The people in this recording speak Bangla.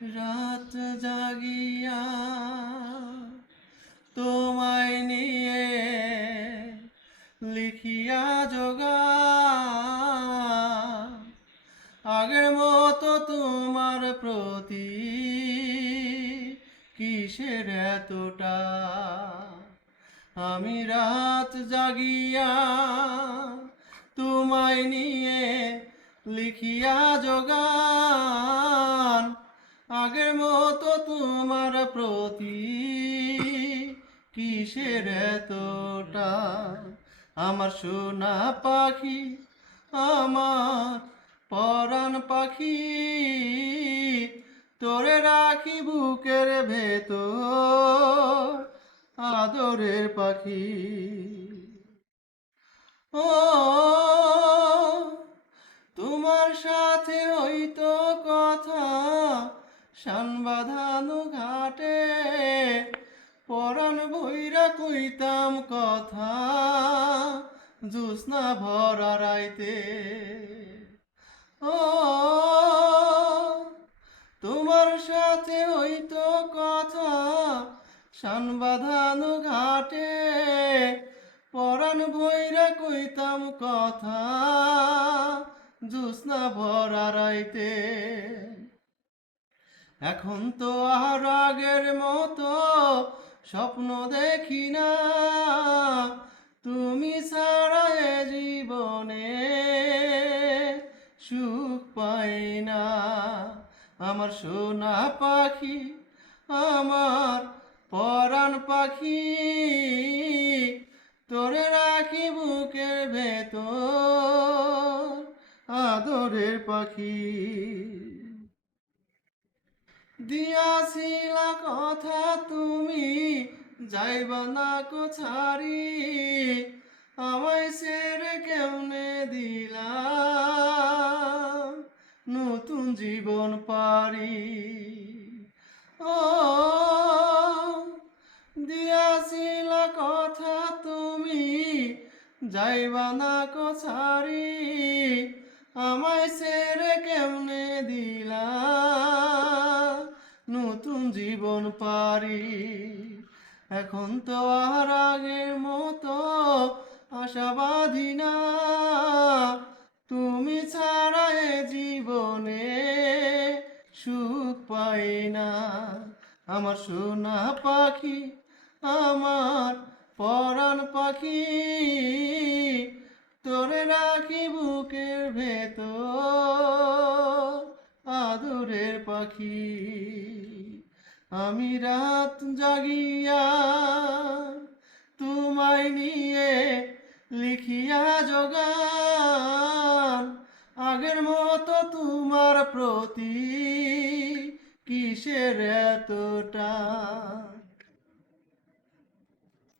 রাত জাগিয়া তোমায় নিয়ে লিখিয়া যোগা আগের মতো তোমার প্রতি কিসের এতটা? আমি রাত জাগিয়া তোমায় নিয়ে লিখিয়া যোগান আগের মতো তোমার প্রতি কিসের এতটা? আমার সোনা পাখি, আমার পরাণ পাখি, তোরে রাখি বুকের ভেতর আদরের পাখি। ও, তোমার সাথে হইতো শান ঘাটে পরাণ বইরা কইতাম কথা জুসনা ভরা রাইতে ও, তোমার সাথে হইতো কথা শান ঘাটে পরাণ ভৈরা কইতাম কথা জুসনা ভরা রাইতে এখন তো আর আগের মতো স্বপ্ন দেখি না। তুমি এ জীবনে সুখ পাই না। আমার সোনা পাখি, আমার পরাণ পাখি, তোরে রাখি বুকের ভেতর আদরের পাখি। দিয়াছিলা কথা তুমি, যাইবা না কো ছাড়ি। আমায় সেরে কেমনে দিলাম নতুন জীবন পারি। ও, দিয়াছিলা কথা তুমি, যাইবা না কো ছাড়ি। আমায় সেরে কেমনে দিলা? জীবন পারি। এখন তো আর আগের মতো আশাবাদী না। তুমি ছাড়া এ জীবনে সুখ পাই না। আমার সোনা পাখি, আমার পরাণ পাখি, তোরে রাখি বুকের ভেতর আদরের পাখি। আমি রাত জাগিয়া তোমায় নিয়ে লিখিয়া যোগান আগের মতো তোমার প্রতি কিসের এতটা